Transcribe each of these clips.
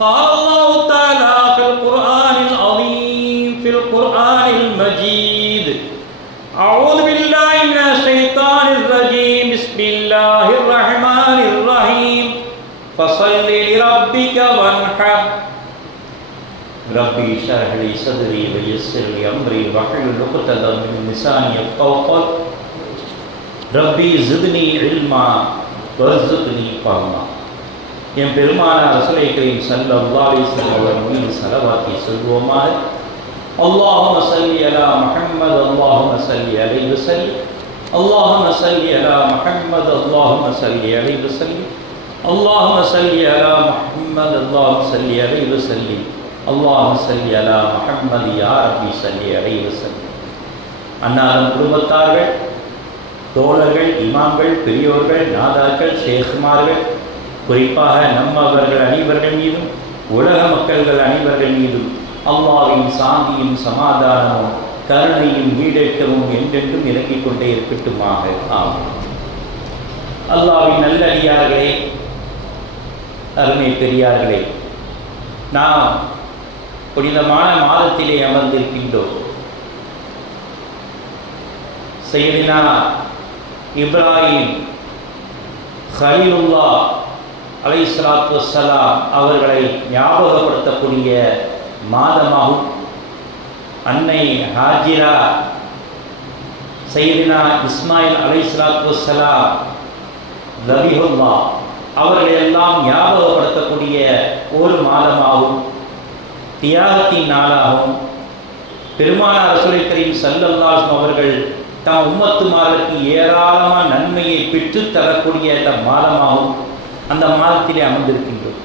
قال الله تعالى في القرآن العظيم في القرآن المجيد. أعوذ بالله من الشيطان الرجيم. بسم الله الرحمن الرحيم. فصل لربك وانحر. ربي اشرح لي صدري ويسر لي أمري واحلل عقدة من لساني يفقهوا ربي زدني علما وارزقني فهما. என் பெருமான ரசூலை கரீம் ஸல்லல்லாஹு அலைஹி வஸல்லம் அவர் மீது ஸலவாத்தி சொல்வோமாக اللهم صل على محمد اللهم صل عليه وسلم اللهم صل على محمد اللهم صل عليه وسلم اللهم صل على محمد اللهم صل عليه وسلم اللهم صل على محمد يا ربي صل عليه وسلم அன்னாரும் குடும்பத்தார்கள் தோழர்கள் இமாம்கள் பெரியோர்கள் நாதாக்கள் ஷேகுமார்கள் குறிப்பாக நம்மவர்கள் அனைவர்கள் மீதும் உலக மக்கள்கள் அனைவர்கள் மீதும் அல்லாவின் சாந்தியும் சமாதானமும் கருணையும் ஈடேற்றமும் என்றென்றும் இறங்கிக் கொண்டே இருக்கட்டுமாக. ஆகும் அல்லாவின் நல்லடியார்களே அருமை பெரியார்களே நாம் புனிதமான மாதத்திலே அமர்ந்திருக்கின்றோம். செய்தினா இப்ராஹிம் ஹலீலுல்லா அலை சலாத்து வசலாம் அவர்களை ஞாபகப்படுத்தக்கூடிய மாதமாகும். அன்னை ஹாஜிரா சைதினா இஸ்மாயில் அலை சலாத்து வசலாம் ரபிஹுல்லா அவர்களையெல்லாம் ஞாபகப்படுத்தக்கூடிய ஒரு மாதமாகும். தியாகத்தின் நாளாகும். பெருமானார் ரசூலை கரீம் சல்லல்லாஹு அவர்கள் தம் உம்மத்துமார்களுக்கு ஏராளமான நன்மையை பெற்றுத்தரக்கூடிய அந்த மாதமாகும். அந்த மாதத்திலே அமர்ந்திருக்கின்றோம்.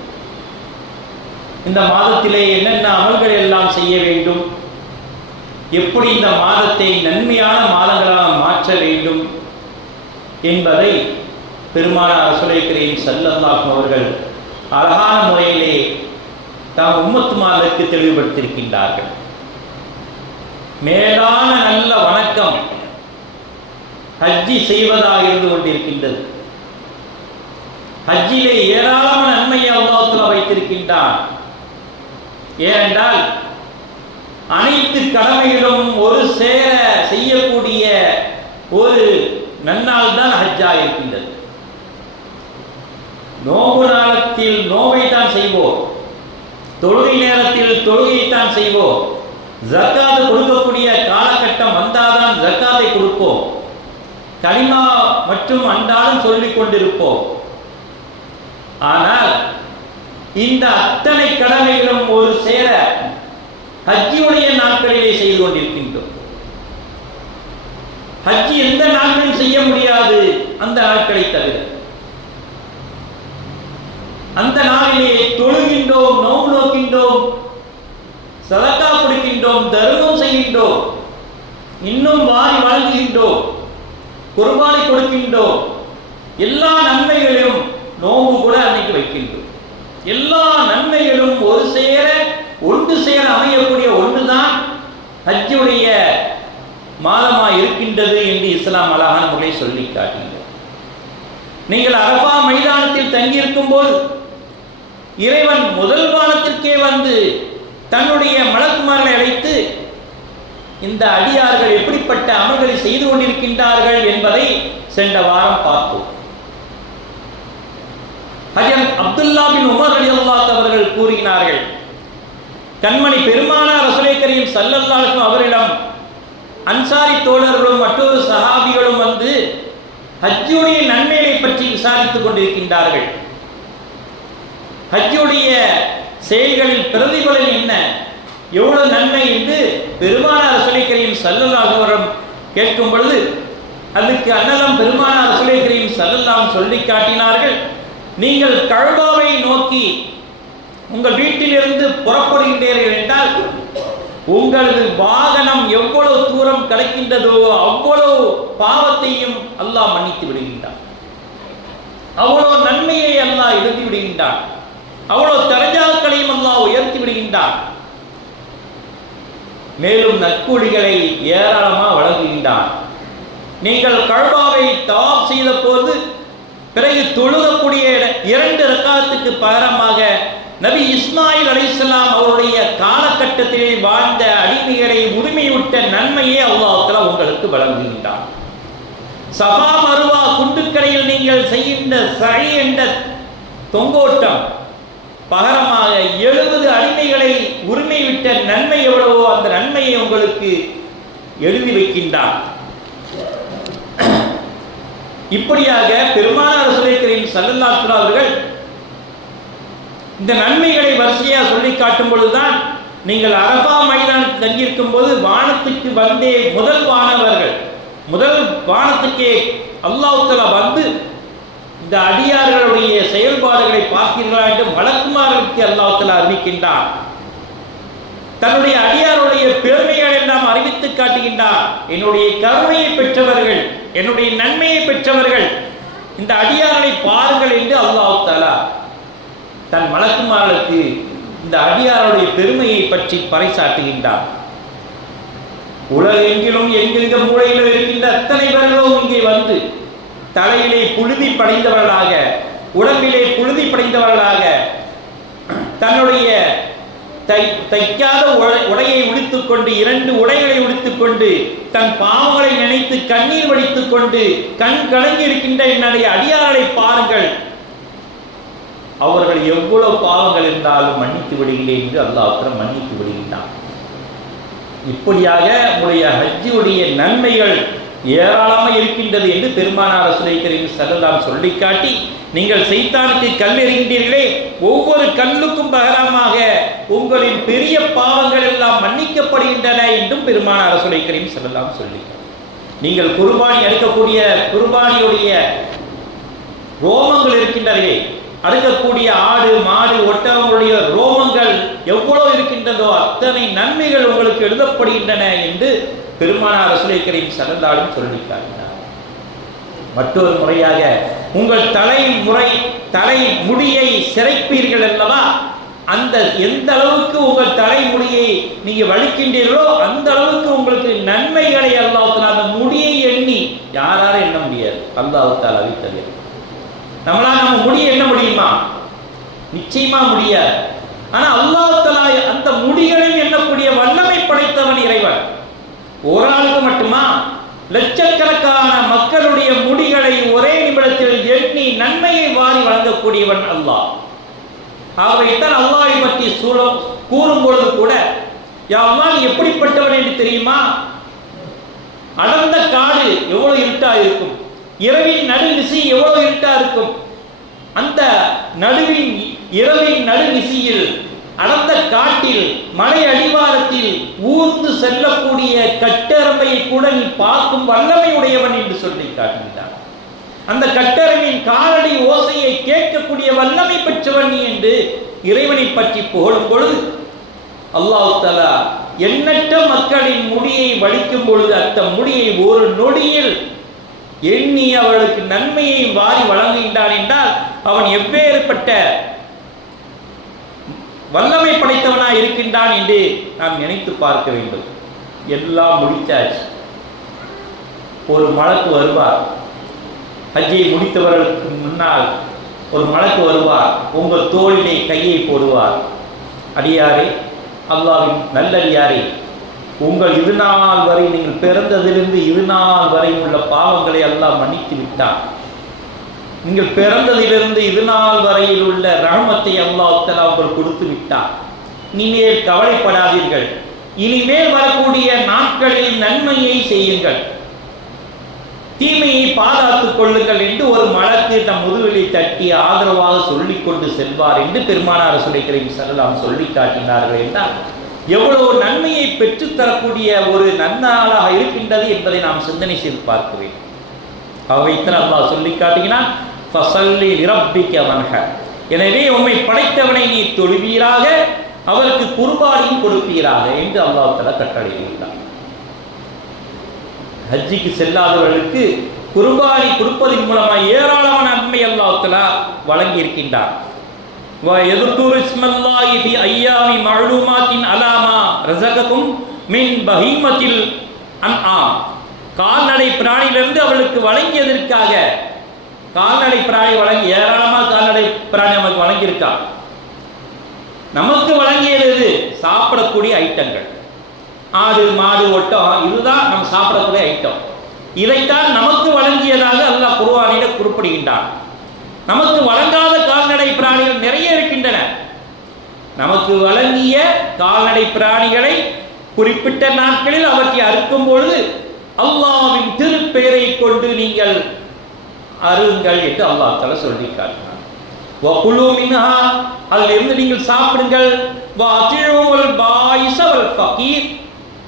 இந்த மாதத்திலே என்னென்ன அமல்கள் எல்லாம் செய்ய வேண்டும்? எப்படி இந்த மாதத்தை நன்மையான மாதங்களாக மாற்ற வேண்டும்? என்பதை பெருமானார் சுலைக்கரையின் சல்லல்லாஹும் அவர்கள் அழகான முறையிலே தாம் உம்மத்துமார்களுக்கு தெளிவுபடுத்தியிருக்கின்றார்கள். மேலான நல்ல வணக்கம் ஹஜ்ஜி செய்வதாக இருந்து கொண்டிருக்கின்றது. ஹஜ்ஜிலே ஏராளமான நன்மையை அல்லாஹத்துல வைத்திருக்கின்றான். ஏனென்றால் அனைத்து கடமைகளும் ஒரு சேர செய்யக்கூடிய ஒரு நன்னால் தான் ஹஜ்ஜா இருக்கின்றது. நோம்பு நாளத்தில் நோவை தான் செய்வோம். தொழுகை நேரத்தில் தொழுகையை தான் செய்வோம். ஜக்காது கொடுக்கக்கூடிய காலகட்டம் வந்தாதான் ஜக்காதை கொடுப்போம். கனிமா மற்றும் அன்றாடம் சொல்லிக் கொண்டிருப்போம் ஆனால் இந்த அத்தனை கடமைகளும் ஒரு சேர ஹஜ்ஜியுடைய நாட்களிலே செய்து கொண்டிருக்கின்றோம். ஹஜ்ஜி எந்த நாட்களும் செய்ய முடியாது அந்த நாட்களை தவிர. அந்த நாளிலே தொழுகின்றோம் நோவு நோக்கின்றோம் சதக்கா கொடுக்கின்றோம் தர்மம் செய்கின்றோம் இன்னும் வாரி வழங்குகின்றோம் குர்பானை கொடுக்கின்றோம். எல்லா நன்மைகளையும் நோம்பு கூட அன்னைக்கு வைக்கின்றோம் எல்லா நன்மைகளும் ஒரு சேர ஒன்று சேர அமையக்கூடிய ஒன்றுதான் ஹஜ்ஜுடைய மாதமா இருக்கின்றது என்று இஸ்லாம் அழகான முறை சொல்லி காட்டுகின்றது நீங்கள் அரபா மைதானத்தில் தங்கியிருக்கும் போது இறைவன் முதல் வானத்திற்கே வந்து தன்னுடைய மலக்குமாரனை அழைத்து இந்த அடியார்கள் எப்படிப்பட்ட அமல்களை செய்து கொண்டிருக்கின்றார்கள் என்பதை சென்ற வாரம் பார்த்தோம். ஹஜரத் அப்துல்லா பின் உமர் அலி அல்லாத் அவர்கள் கூறுகிறார்கள் கண்மணி பெருமானார் ரசூலை கரீம் சல்லல்லாஹு அவரிடம் அன்சாரி தோழர்களும் மற்றொரு சஹாபிகளும் வந்து ஹஜ்ஜுடைய நன்மைகளை பற்றி விசாரித்துக் கொண்டிருக்கின்றார்கள். ஹஜ்ஜுடைய செயல்களில் பிரதிபலன் என்ன? எவ்வளவு நன்மை என்று பெருமானார் ரசூலை கரீம் கேட்கும் பொழுது அதுக்கு அன்னலம் பெருமானார் ரசூலை சல்லல்லாம் சொல்லி காட்டினார்கள் நீங்கள் கழுபாவை நோக்கி உங்கள் வீட்டிலிருந்து புறப்படுகின்றீர்கள் என்றால் உங்களது வாகனம் எவ்வளவு தூரம் கிடைக்கின்றதோ அவ்வளவு பாவத்தையும் அல்லாஹ் மன்னித்து விடுகின்றான். அவ்வளவு நன்மையை அல்லாஹ் எழுதி விடுகின்றான். அவ்வளவு தரஜாக்களையும் அல்லாஹ் உயர்த்தி விடுகின்றான். மேலும் நற்கூலிகளை ஏராளமாக வழங்குகின்றான். நீங்கள் கழ்பாவை தவாப் செய்த போது பிறகு தொழுகக்கூடிய இரண்டு ரக்காத்துக்கு பகரமாக நபி இஸ்மாயில் அலிசல்லாம் அவருடைய காலகட்டத்திலே வாழ்ந்த அடிமைகளை உரிமையுட்ட நன்மையே அல்லாஹ் உங்களுக்கு வழங்குகின்றார் சபா மருவா குண்டுக்கடையில் நீங்கள் செய்கின்ற சரி என்ற தொங்கோட்டம் பகரமாக எழுபது அடிமைகளை உரிமை விட்ட நன்மை எவ்வளவோ அந்த நன்மையை உங்களுக்கு எழுதி வைக்கின்றான். இப்படியாக பெருமானார் சுரேக்கரின் சல்லல்லாத்துலா அவர்கள் இந்த நன்மைகளை வரிசையாக சொல்லி காட்டும் பொழுதுதான் நீங்கள் அரபா மைதானத்தில் தங்கியிருக்கும் போது வானத்துக்கு வந்தே முதல் வானவர்கள் முதல் வானத்துக்கே அல்லாஹுத்தலா வந்து இந்த அடியார்களுடைய செயல்பாடுகளை பார்த்தீர்களா என்று வழக்குமார்களுக்கு அல்லாஹுத்தலா அறிவிக்கின்றார். தன்னுடைய அடியாருடைய பெருமைகளை எல்லாம் அறிவித்து காட்டுகின்றார். என்னுடைய கருணையை பெற்றவர்கள் என்னுடைய நன்மையை பெற்றவர்கள் இந்த அடியார்களை பாருங்கள் என்று அல்லாஹுத்தாலா தன் மலக்குமார்களுக்கு இந்த அடியாருடைய பெருமையை பற்றி பறைசாட்டுகின்றார் உலகெங்கிலும் எங்கெங்க மூலையில் இருக்கின்ற அத்தனை பேர்களும் இங்கே வந்து தலையிலே புழுதி படைந்தவர்களாக உடம்பிலே புழுதி படைந்தவர்களாக தன்னுடைய தை தைக்காத உடை- உடையை உடுத்துக் கொண்டு இரண்டு உடைகளை உடுத்துக் கொண்டு தன் பாவங்களை நினைத்து கண்ணீர் வடித்துக் கொண்டு கண் கலங்கி இருக்கின்ற என்னுடைய அடியார்களை பாருங்கள். அவர்கள் எவ்வளவு பாவங்கள் இருந்தாலும் மன்னித்து விடுகிறேன் என்று அல்லாஹ் மன்னித்து விடுகின்றான். இப்படியாக உங்களுடைய ஹஜ்ஜியுடைய நன்மைகள் ஏராளமாக இருக்கின்றது என்று பெருமானார் சுலைக்கரின் சல்லல்லாம் சொல்லி காட்டி நீங்கள் செய்தானுக்கு கல்லெறிகின்றீர்களே ஒவ்வொரு கல்லுக்கும் பகரமாக உங்களின் பெரிய பாவங்கள் எல்லாம் மன்னிக்கப்படுகின்றன என்றும் பெருமானார் சுலைக்கரின் சல்லல்லாம் சொல்லி நீங்கள் குர்பானி அளிக்கக்கூடிய குர்பானியுடைய ரோமங்கள் இருக்கின்றனவே அறுக்கக்கூடிய ஆடு மாடு ஒட்டகங்களுடைய ரோமங்கள் எவ்வளவு இருக்கின்றதோ அத்தனை நன்மைகள் உங்களுக்கு எழுதப்படுகின்றன என்று பெருமானார் ரசூலை கரீம் சல்லல்லாஹு மற்றொரு முறையாக உங்கள் தலைமுறை தலை முடியை சிறைப்பீர்கள் அல்லவா? அந்த எந்த அளவுக்கு உங்கள் தலைமுடியை நீங்க வலிக்கின்றீர்களோ அந்த அளவுக்கு உங்களுக்கு நன்மைகளை அல்லாஹ் அந்த முடியை எண்ணி யாராலும் எண்ண முடியாது. அல்லாஹ் அறிவித்தது நம்மளால் நம்ம முடிய என்ன முடியுமா? நிச்சயமா முடியாது ஆனா அல்லாஹ் அந்த முடிகளையும் எண்ணக்கூடிய வல்லமை படைத்தவன் இறைவன். ஒரு ஆளுக்கு மட்டுமா? லட்சக்கணக்கான மக்களுடைய முடிகளை ஒரே நிமிடத்தில் எண்ணி நன்மையை வாரி வழங்கக்கூடியவன் அல்லாஹ். ஆகவேத்தான் அல்லாஹை பற்றி சூழம் கூறும் பொழுது கூட யா எப்படிப்பட்டவன் என்று தெரியுமா? அடர்ந்த காடு எவ்வளவு இருட்டா இருக்கும்? இரவின் நடுநிசி எவ்வளவு இருட்டா இருக்கும்? அந்த நடுவின் இரவின் நடுநிசியில் அடர்ந்த காட்டில் மலை அடிவாரத்தில் ஊர்ந்து செல்லக்கூடிய கட்டெரம்பையை கூட நீ பார்க்கும் வல்லமை உடையவன் என்று சொல்லி காட்டுகிறான். அந்த கட்டெரம்பின் காலடி ஓசையை கேட்கக்கூடிய வல்லமை பெற்றவன் நீ என்று இறைவனை பற்றி புகழும் பொழுது அல்லாஹ் தலா எண்ணற்ற மக்களின் முடியை வலிக்கும் பொழுது அந்த முடியை ஒரு நொடியில் எண்ணி அவளுக்கு நன்மையை வாரி வழங்குகின்றான் என்றால் அவன் எவ்வேறுபட்ட வல்லமை படைத்தவனாய் இருக்கின்றான் என்று நாம் நினைத்து பார்க்க வேண்டும். எல்லாம் முடித்தாச்சு ஒரு மலக்கு வருவார். ஹஜ்ஜை முடித்தவர்களுக்கு முன்னால் ஒரு மலக்கு வருவார். உங்கள் தோளிலே கையை போடுவார். அடியாரே அல்லாவின் நல்லடியாரே உங்கள் இது நாள் வரை நீங்கள் பிறந்ததிலிருந்து இது நாள் வரை உள்ள பாவங்களை எல்லாம் மன்னித்து விட்டான். நீங்கள் பிறந்ததிலிருந்து இது நாள் வரையில் உள்ள ரகமத்தை அல்லாஹ் தஆலா கொடுத்து விட்டார் இனிமேல் கவலைப்படாதீர்கள். இனிமேல் வரக்கூடிய நாட்களில் நன்மையை செய்யுங்கள். தீமையை பாதுகாத்துக் கொள்ளுங்கள் என்று ஒரு மலக்கு தம் முதுகலை தட்டி ஆதரவாக சொல்லிக் கொண்டு செல்வார் என்று பெருமானார் சுலைக்கரையும் செல்லலாம் சொல்லி காட்டினார்கள் என்றால் எவ்வளவு நன்மையை பெற்றுத்தரக்கூடிய ஒரு நன்னாளாக இருக்கின்றது என்பதை நாம் சிந்தனை செய்து பார்க்க வேண்டும். இத்தனை அல்லாஹ் சொல்லி காட்டுகிறான் ஃபசல்லி நிரப்பிக்க எனவே உண்மை படைத்தவனை நீ தொழுவீராக அவருக்கு குர்பானியும் கொடுப்பீராக என்று அல்லாஹ் தலா கட்டளையிட்டார் ஹஜ்ஜிக்கு செல்லாதவர்களுக்கு குர்பானி கொடுப்பதன் மூலமாக ஏராளமான நன்மை அல்லாஹ் தலா வழங்கி இருக்கின்றார் وَيَذْكُرُ اسْمَ اللَّهِ فِي أَيَّامِ مَعْلُومَاتٍ عَلَى مَا رَزَقَكُم مِّن بَهِيمَةِ الْأَنْعَامِ கால்நடை பிராணியிலிருந்து அவளுக்கு வழங்கியதற்காக கால்நடை பிராணி வழங்கி ஏராளமாக கால்நடை பிராணி நமக்கு வழங்கியிருக்கா நமக்கு வழங்கியது எது சாப்பிடக்கூடிய ஐட்டங்கள் ஆடு மாடு ஒட்டம் இதுதான் நம்ம சாப்பிடக்கூடிய ஐட்டம் இதைத்தான் நமக்கு வழங்கியதாக அல்லாஹ் குர்ஆனில குறிப்பிடுகின்றான் நமக்கு வழங்காத கால்நடை பிராணிகள் நிறைய இருக்கின்றன. நமக்கு வழங்கிய கால்நடை பிராணிகளை குறிப்பிட்ட நாட்களில் அவற்றை அறுக்கும் பொழுது அல்லாவின் திருப்பெயரை கொண்டு நீங்கள் அருங்கள் என்று அல்லாஹ் தலை சொல்லி காட்டினார் வகுலு அதிலிருந்து நீங்கள் சாப்பிடுங்கள்.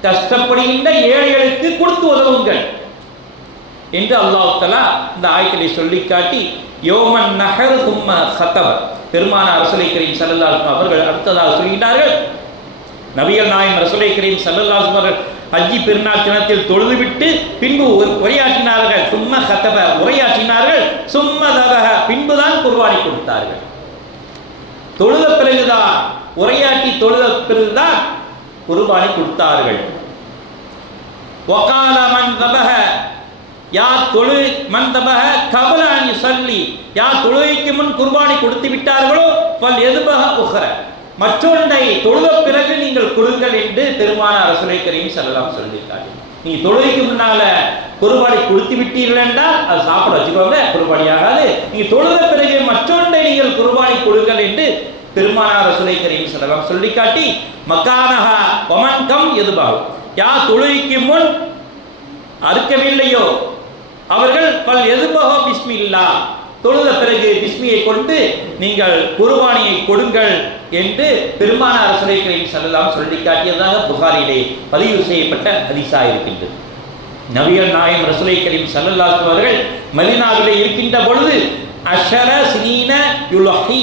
கஷ்டப்படுகின்ற ஏழைகளுக்கு கொடுத்து உதவுங்கள். என்று அல்லாஹலா இந்த ஆயத்திலே சொல்லி காட்டி யோமன் நகர் சும்ம ஹத்தவ பெருமான அரசுலை கரீம் சல்லல்லாஹ் அவர்கள் அடுத்ததாக சொல்கிறார்கள் நபிகள் நாயம் ரசூலை கரீம் சல்லல்லாஹ் அவர்கள் ஹஜ்ஜி பெருநாள் தினத்தில் தொழுதுவிட்டு பின்பு உரையாற்றினார்கள். சும்ம ஹத்தப உரையாற்றினார்கள். சும்ம தவக பின்புதான் குர்பானி கொடுத்தார்கள். தொழுத பிறகுதான் உரையாற்றி தொழுத பிறகுதான் குர்பானி கொடுத்தார்கள். ஒகாலமன் தபக யார் தொழு மந்தபக கபல அணி சொல்லி. யார் தொழுகைக்கு முன் குர்பானி கொடுத்து விட்டார்களோ? பல் எதுபக உகர மற்றொன்றை தொழுத பிறகு நீங்கள் கொடுங்கள் என்று பெருமான அரசுரை கரீம் செல்லலாம் சொல்லியிருக்காரு நீங்க தொழுகைக்கு முன்னால குர்பானி கொடுத்து விட்டீர்கள் என்றால் அது சாப்பிட வச்சுக்கோங்க குர்பானி ஆகாது. நீங்க தொழுத பிறகு மற்றொன்றை நீங்கள் குர்பானி கொடுங்கள் என்று பெருமானார் ரசூலை கரீம் செல்லலாம் சொல்லி காட்டி மக்கானஹா எதுபாகும் யார் தொழுகைக்கு முன் அறுக்கவில்லையோ? அவர்கள் பல் எதுபகோ பிஸ்மில்லா. தொழுத பிறகு பிஸ்மியை கொண்டு நீங்கள் குர்பானியை கொடுங்கள் என்று பெருமான அரசரை செல்லலாம் சொல்லி காட்டியதாக புகாரிலே பதிவு செய்யப்பட்ட ஹதிசா இருக்கின்றது. நபிகள் நாயம் ரசுலை கரீம் ஸல்லல்லாஹு அவர்கள் மதீனாவிலே இருக்கின்ற பொழுது அஷர சினீன யுலஹி.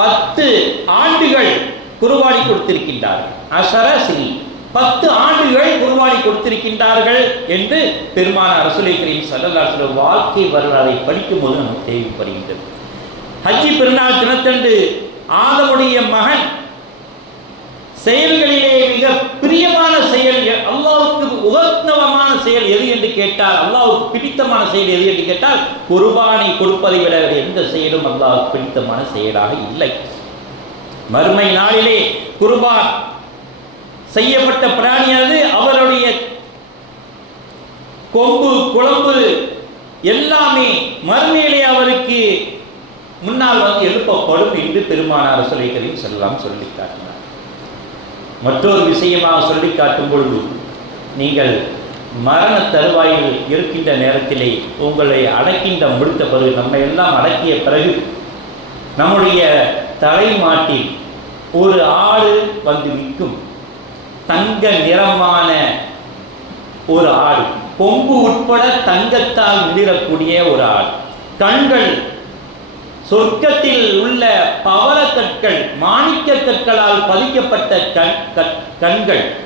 பத்து ஆண்டுகள் குருபானி கொடுத்திருக்கின்றார் அஷர சினி பத்து ஆண்டுகள் குர்பானி கொடுத்திருக்கின்றார்கள் என்று பெருமான ரசூலை கரீம் ஸல்லல்லாஹு வாழ்க்கை வரலாறை படிக்கும் போது நமக்கு தேவைப்படுகின்றது. ஹஜ்ஜி பெருநாள் தினத்தன்று ஆதமுடைய மகன் செயல்களிலே மிக பிரியமான செயல் அல்லாவுக்கு உகத்தவமான செயல் எது என்று கேட்டால் அல்லாவுக்கு பிடித்தமான செயல் எது என்று கேட்டால் குர்பானை கொடுப்பதை விட எந்த செயலும் அல்லாவுக்கு பிடித்தமான செயலாக இல்லை. மறுமை நாளிலே குர்பான் செய்யப்பட்ட பிராணியானது அவருடைய கொம்பு குழம்பு எல்லாமே மறுமையிலே அவருக்கு முன்னால் வந்து எழுப்பப்படும் என்று பெருமானார் சொல்லிக்கரையும் செல்லாம் சொல்லி காட்டினார். மற்றொரு விஷயமாக சொல்லி காட்டும் பொழுது நீங்கள் மரண தருவாயில் இருக்கின்ற நேரத்திலே உங்களை அடக்கின்ற முடித்த பிறகு நம்மை எல்லாம் அடக்கிய பிறகு நம்முடைய தலைமாட்டில் ஒரு ஆடு வந்து நிற்கும். தங்க நிறமான ஒரு ஆடு. கொம்பு உட்பட தங்கத்தால் மிளிரக்கூடிய ஒரு ஆடு. கண்கள் சொர்க்கத்தில் உள்ள பவர கற்கள் மாணிக்க கற்களால் பதிக்கப்பட்ட கண் கற்- கண்கள்.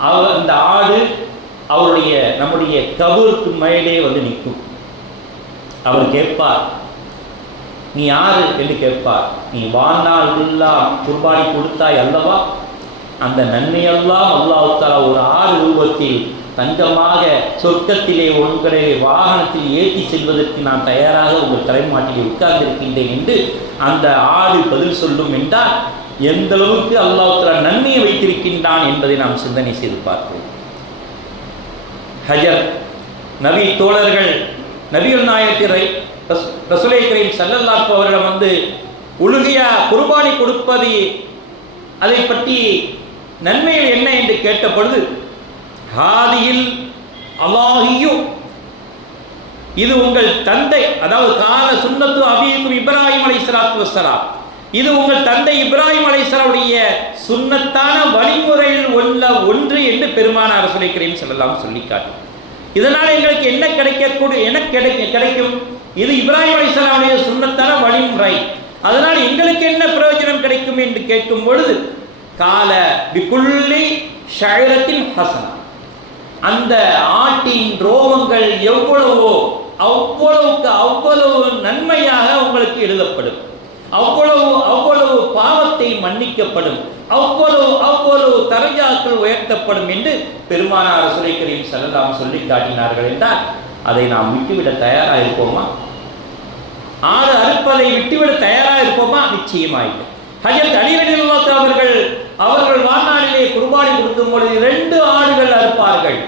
அவர் அந்த ஆடு அவருடைய நம்முடைய கபூருக்கு மேலே வந்து நிற்கும். அவர் கேட்பார் நீ யாரு? என்று கேட்பார். நீ வாழ்நாள் எல்லாம் குர்பானி கொடுத்தாய் அல்லவா? அந்த நன்மையெல்லாம் அல்லாஹ் ஒரு ஆறு ரூபத்தில் தங்கமாக சொர்க்கத்திலே உங்களை வாகனத்தில் ஏற்றி செல்வதற்கு நான் தயாராக உங்கள் தலைமாட்டிலே உட்கார்ந்திருக்கின்றேன் என்று அந்த ஆடு பதில் சொல்லும் என்றால் எந்த அளவுக்கு அல்லாஹ் நன்மையை வைத்திருக்கின்றான் என்பதை நாம் சிந்தனை செய்து பார்ப்போம். ஹஜர் நபி தோழர்கள் நபிகள் நாயக்கரை ரசுலை கரீம் சல்லல்லாஹு அவரிடம் வந்து உலுகியா குர்பானி கொடுப்பது அதை பற்றி நன்மைகள் என்ன என்று கேட்ட பொழுது ஹாதியில் அவாகியும் இது உங்கள் தந்தை அதாவது கால சுண்ணத்து அபியும் இப்ராஹிம் அலை சலாத்து வசலாம் இது உங்கள் தந்தை இப்ராஹிம் அலைஹிஸ்ஸலாமுடைய சுண்ணத்தான வழிமுறையில் உள்ள ஒன்று என்று பெருமானார் அரசுரை சொல்லலாம் செல்லலாம் காட்டு இதனால் எங்களுக்கு என்ன கிடைக்கக்கூடிய என்ன கிடைக்க கிடைக்கும்? இது இப்ராஹிம் அலைஹிஸ்ஸலாமுடைய சுண்ணத்தான வழிமுறை. அதனால் எங்களுக்கு என்ன பிரயோஜனம் கிடைக்கும் என்று கேட்கும் பொழுது கால பிகுல்லி ஷழத்தின் ஹசன். அந்த ஆட்டின் ரோமங்கள் எவ்வளவோ அவ்வளவுக்கு அவ்வளவு நன்மையாக உங்களுக்கு எழுதப்படும். அவ்வளவு அவ்வளவு பாவத்தை மன்னிக்கப்படும். அவ்வளவு அவ்வளவு தரஜாக்கள் உயர்த்தப்படும் என்று பெருமானார் சுரைக்கரையும் செல்லலாம் சொல்லி காட்டினார்கள் என்றால் அதை நாம் விட்டுவிட தயாராக இருப்போமா? ஆறு அறுப்பதை விட்டுவிட தயாராக இருப்போமா? நிச்சயமாயிட்டு ஹஜரத் அலி ரலியல்லாஹு அவர்கள் அவர்கள் வாழ்நாளிலே குர்பானி கொடுக்கும் பொழுது ரெண்டு ஆடுகள் அறுப்பார்கள்.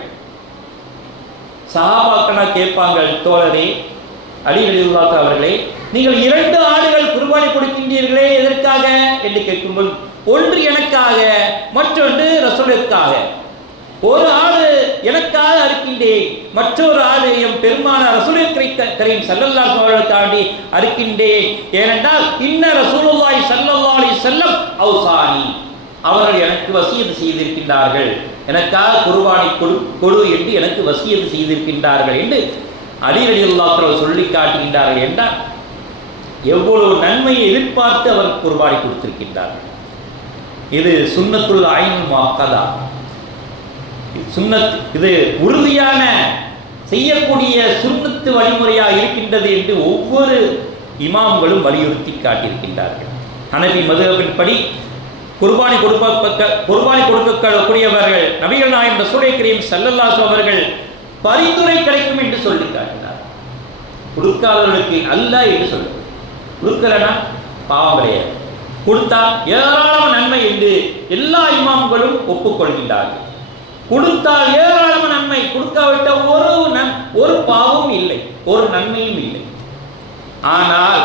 சஹாபாக்கனா கேட்பாங்க தோழரே அலி ரலியல்லாஹு அவர்களே நீங்கள் இரண்டு ஆடுகள் குர்பானி கொடுக்கின்றீர்களே எதற்காக? என்று கேட்கும்போது ஒன்று எனக்காக மற்றொன்று ரசூலுக்காக. ஒரு ஆடு அறுக்கின்றேன். மற்றொரு ஆலயம் எம் பெருமான ரசூலை கரீம் சல்லல்லா அவர்களுக்காண்டி அறுக்கின்றேன். ஏனென்றால் இன்ன ரசூலுல்லாஹி ஸல்லல்லாஹு அலைஹி வஸல்லம் அவுசானி. அவர்கள் எனக்கு வசியது செய்திருக்கின்றார்கள். எனக்காக குர்பானி கொடு கொடு என்று எனக்கு வசியது செய்திருக்கின்றார்கள் என்று அலி ரலியல்லாஹு சொல்லி காட்டுகின்றார்கள் என்றால் எவ்வளவு நன்மையை எதிர்பார்த்து அவர் குர்பானி கொடுத்திருக்கின்றார்கள். இது சுன்னத்துல் ஐன் முஅக்கதா. சுண்ணத் இது உறுதியான செய்யக்கூடிய சுண்ணத்து வழிமுறையாக இருக்கின்றது என்று ஒவ்வொரு இமாம்களும் வலியுறுத்தி காட்டியிருக்கின்றார்கள். ஹனபி மதுகபின்படி குர்பானி கொடுக்க குர்பானி கொடுக்கக்கூடியவர்கள் நபிகள் நாயம் ரசூலை கரீம் சல்லல்லாஹு அவர்கள் பரிந்துரை கிடைக்கும் என்று சொல்லி காட்டினார். கொடுக்காதவர்களுக்கு அல்ல என்று சொல்லுவது கொடுக்கலனா பாவம் கிடையாது. கொடுத்தா ஏராளமான நன்மை என்று எல்லா இமாம்களும் ஒப்புக்கொள்கின்றார்கள். கொடுத்தால் ஏராளம நன்மை. கொடுக்காவிட்ட ஒரு நன் ஒரு பாவமும் இல்லை. ஒரு நன்மையும் இல்லை. ஆனால்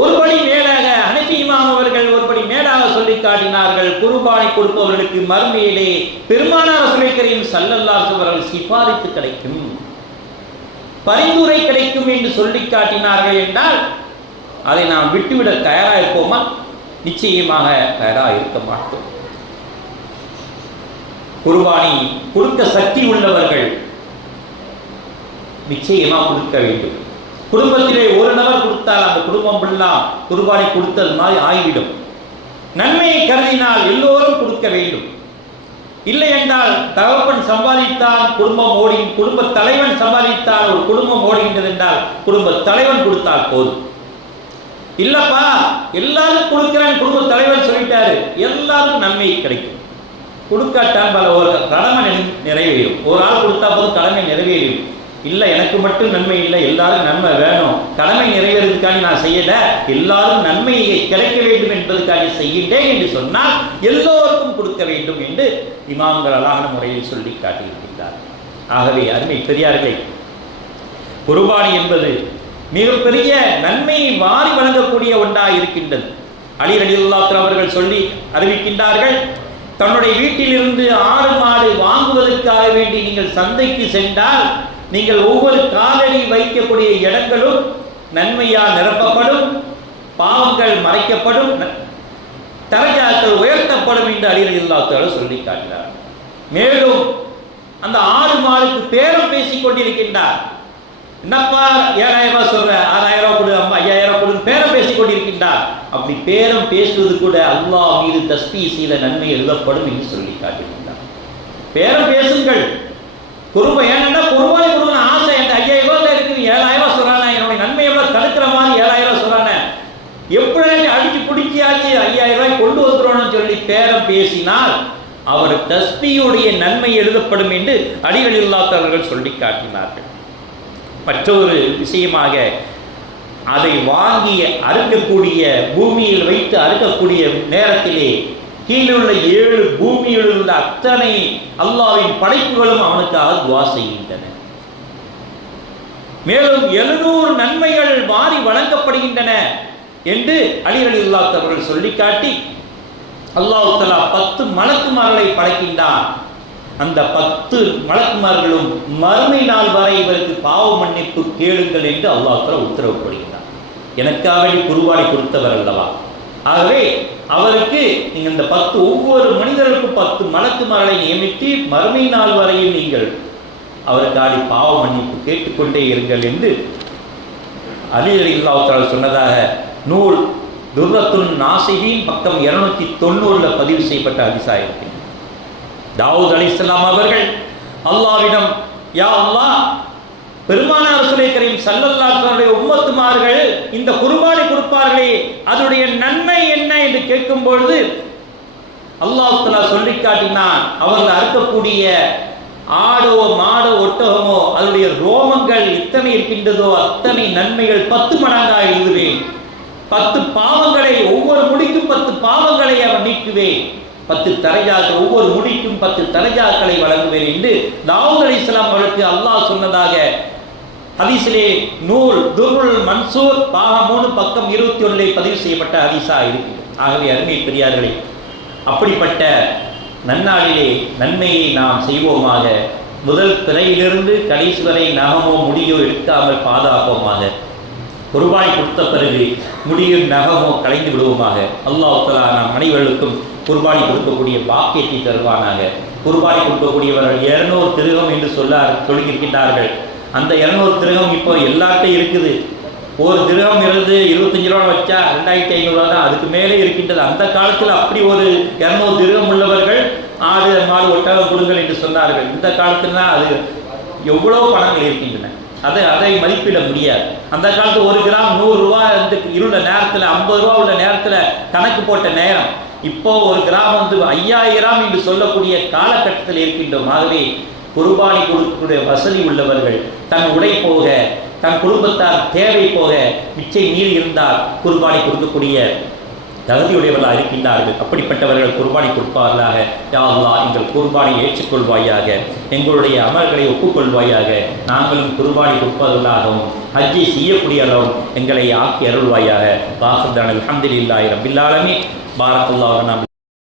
ஒருபடி மேலாக அனைத்து இமாம் அவர்கள் ஒருபடி மேலாக சொல்லி காட்டினார்கள். குருபானை கொடுப்பவர்களுக்கு மறுமையிலே பெருமானார் சுலைக்கரையும் சல்லல்லாஹு அவர்கள் சிபாரித்து கிடைக்கும். பரிந்துரை கிடைக்கும் என்று சொல்லி காட்டினார்கள் என்றால் அதை நாம் விட்டுவிட தயாராக இருப்போமா? நிச்சயமாக தயாராக இருக்க மாட்டோம். குர்பானி கொடுக்க சக்தி உள்ளவர்கள் நிச்சயமா கொடுக்க வேண்டும். குடும்பத்திலே ஒரு நபர் கொடுத்தால் அந்த குடும்பம் எல்லாம் குர்பானி கொடுத்தது மாதிரி ஆகிவிடும் நன்மையை கருதினால் எல்லோரும் கொடுக்க வேண்டும். இல்லை என்றால் தகப்பன் சம்பாதித்தால் குடும்பம் ஓடி குடும்ப தலைவன் சம்பாதித்தால் ஒரு குடும்பம் ஓடுகின்றது என்றால் குடும்ப தலைவன் கொடுத்தால் போதும். இல்லப்பா எல்லாரும் கொடுக்கிறேன் குடும்ப தலைவன் சொல்லிட்டாரு. எல்லாருக்கும் நன்மை கிடைக்கும். கொடுக்காட்டால் பல ஒரு கடமை நிறைவேறும் ஒரு ஆள் கொடுத்தா போதும் கடமை நிறைவேறும் இல்லை எனக்கு மட்டும் நன்மை இல்லை எல்லாரும் நன்மை வேணும். கடமை நிறைவேறதுக்காண்டி நான் செய்யல. எல்லாரும் நன்மையை கிடைக்க வேண்டும் என்பதற்காக செய்யிட்டேன் என்று சொன்னால் எல்லோருக்கும் கொடுக்க வேண்டும் என்று இமாம்கள் அழகான முறையில் சொல்லி காட்டியிருக்கின்றார் ஆகவே அருமை பெரியார்களே குருபானி என்பது மிகப்பெரிய நன்மையை வாரி வழங்கக்கூடிய ஒன்றாக இருக்கின்றது அலி ரலியல்லாஹு அவர்கள் சொல்லி அறிவிக்கின்றார்கள் தன்னுடைய வீட்டிலிருந்து ஆடு மாடு வாங்குவதற்காக வேண்டி நீங்கள் சந்தைக்கு சென்றால் நீங்கள் ஒவ்வொரு காலடி வைக்கக்கூடிய இடங்களும் நன்மையால் நிரப்பப்படும் பாவங்கள் மறைக்கப்படும் ந- தரஜாக்கள் உயர்த்தப்படும் என்று அலி ரலியல்லாஹு சொல்லி காட்டினார். மேலும் அந்த ஆறு மாடுக்கு பேரம் பேசிக் கொண்டிருக்கின்றார். என்னப்பா ஏழாயிரம் ரூபாய் சொல்ற ஆறாயிரம் ரூபாய் கொடு அம்மா ஐயாயிரம் ரூபாய் கொடுன்னு பேரம் பேசிக் கொண்டிருக்கின்றார் அப்படி பேரம் பேசுவது கூட அல்லாஹ் மீது தஸ்பீ செய்த நன்மை எழுதப்படும் என்று சொல்லி காட்டியிருந்தார். பேரம் பேசுங்கள். குருப ஏன்னா குருபாய் கொடுக்கணும் ஆசை என்கிட்ட ஐயாயிரம் ரூபாய் இருக்குது ஏழாயிரம் ரூபாய் சொல்றானே என்னுடைய நன்மை எவ்வளவு தடுக்கிற மாதிரி ஏழாயிரம் ரூபாய் சொல்றானே. எப்படி அடிச்சு பிடிச்சியாச்சு ஐயாயிரம் ரூபாய் கொண்டு வந்துடணும்னு சொல்லி பேரம் பேசினால் அவர் தஸ்பியுடைய நன்மை எழுதப்படும் என்று அடிகள் இல்லாதவர்கள் சொல்லி காட்டினார்கள். மற்றொரு விஷயமாக அதை வாங்கி அறுக்கக்கூடிய பூமியில் வைத்து அறுக்கக்கூடிய நேரத்திலே கீழுள்ள ஏழு பூமியில் உள்ள அத்தனை அல்லாவின் படைப்புகளும் அவனுக்காக துவா செய்கின்றன. மேலும் எழுநூறு நன்மைகள் வாரி வழங்கப்படுகின்றன என்று அலி இல்லாதவர்கள் அவர்கள் சொல்லி காட்டி அல்லாஹ் தலா பத்து மலக்குமார்களை படைக்கின்றான். அந்த பத்து மலக்குமார்களும் மறுமை நாள் வரை இவருக்கு பாவ மன்னிப்பு கேளுங்கள் என்று அல்லாஹ் தலா உத்தரவு போடுகின்றான். எனக்காக வேண்டி குருவாடி கொடுத்தவர் அல்லவா? ஆகவே அவருக்கு நீங்க இந்த பத்து ஒவ்வொரு மனிதருக்கும் பத்து மலக்குமார்களை நியமித்து மறுமை நாள் வரையில் நீங்கள் அவருக்காடி பாவ மன்னிப்பு கேட்டுக்கொண்டே இருங்கள் என்று அலி அலி சொன்னதாக நூல் துர்ரத்துன் நாசிகின் பக்கம் இருநூத்தி தொண்ணூறுல பதிவு செய்யப்பட்ட அதிசாயத்தில் தாவூத் அலைஹிஸ்ஸலாம் அவர்கள் அல்லாவிடம் யா அல்லா பெருமானார் சுலை கரீம் சல்லல்லாத்தனுடைய உம்மத்துமார்கள் இந்த குர்பானி கொடுப்பார்களே அதனுடைய நன்மை என்ன என்று கேட்கும் பொழுது அல்லாஹுலா சொல்லி காட்டினான் அவர்கள் அறுக்கக்கூடிய ஆடோ மாடோ ஒட்டகமோ அதனுடைய ரோமங்கள் எத்தனை இருக்கின்றதோ அத்தனை நன்மைகள் பத்து மடங்காக எழுதுவேன் பத்து பாவங்களை ஒவ்வொரு முடிக்கும் பத்து பாவங்களை அவன் நீக்குவேன். பத்து தரைஜாக்கள் ஒவ்வொரு முடிக்கும் பத்து தரையாக்களை வழங்குவேன் என்று தாவூத் அலி இஸ்லாம் அவர்களுக்கு அல்லாஹ் சொன்னதாக ஹதீஸிலே நூல் துருல் மன்சூர் பாகம் மூணு பக்கம் இருபத்தி ஒன்றில் பதிவு செய்யப்பட்ட ஹதீஸா இருக்கு. ஆகவே அருமை பெரியார்களே அப்படிப்பட்ட நன்னாளிலே நன்மையை நாம் செய்வோமாக. முதல் பிறையிலிருந்து கடைசி வரை நகமோ முடியோ எடுக்காமல் பாதுகாப்போமாக. குர்பானி கொடுத்த பிறகு முடியும் நகமோ கலைந்து விடுவோமாக. அல்லாஹ் நம் அனைவருக்கும் அனைவர்களுக்கும் குர்பானி கொடுக்கக்கூடிய பாக்கியத்தை தருவானாக. குர்பானி கொடுக்கக்கூடியவர்கள் இருநூறு திருகம் என்று சொல்ல சொல்லியிருக்கின்றார்கள். அந்த இரநூறு திருகம் இப்போ எல்லார்ட்டையும் இருக்குது. ஒரு திருகம் இருந்து இருபத்தஞ்சு ரூபா வச்சா ரெண்டாயிரத்தி ஐநூறுரூவா தான். அதுக்கு மேலே இருக்கின்றது. அந்த காலத்தில் அப்படி ஒரு இரநூறு திருகம் உள்ளவர்கள் ஆடு மாடு ஒட்டகம் கொடுங்கள் என்று சொன்னார்கள். இந்த காலத்துல அது எவ்வளோ பணங்கள் இருக்கின்றன. அதை அதை மதிப்பிட முடியாது. அந்த காலத்து ஒரு கிராம் நூறு ரூபா வந்து இருந்த நேரத்தில் ஐம்பது ரூபா உள்ள நேரத்தில் கணக்கு போட்ட நேரம். இப்போ ஒரு கிராம் வந்து ஐயாயிரம் என்று சொல்லக்கூடிய காலகட்டத்தில் இருக்கின்றோம். ஆகவே குர்பானி கொடுக்கக்கூடிய வசதி உள்ளவர்கள் தன் உடை போக தன் குடும்பத்தார் தேவை போக மிச்சை மீறி இருந்தால் குர்பானி கொடுக்கக்கூடிய தகுதியுடையவர்களாக இருக்கின்றார்கள். அப்படிப்பட்டவர்கள் குர்பானி கொடுப்பார்களாக. யாவா எங்கள் குர்பானை ஏற்றுக்கொள்வாயாக. எங்களுடைய அமல்களை ஒப்புக்கொள்வாயாக. நாங்களும் குர்பானி கொடுப்பவர்களாகவும் ஹஜ்ஜை அளவும் எங்களை ஆக்கி அருள்வாயாக. பாசத்தான அல்ஹம்துலில்லாஹி ரபில் ஆலமீன். பாரத்துல்லாஹ் நாம்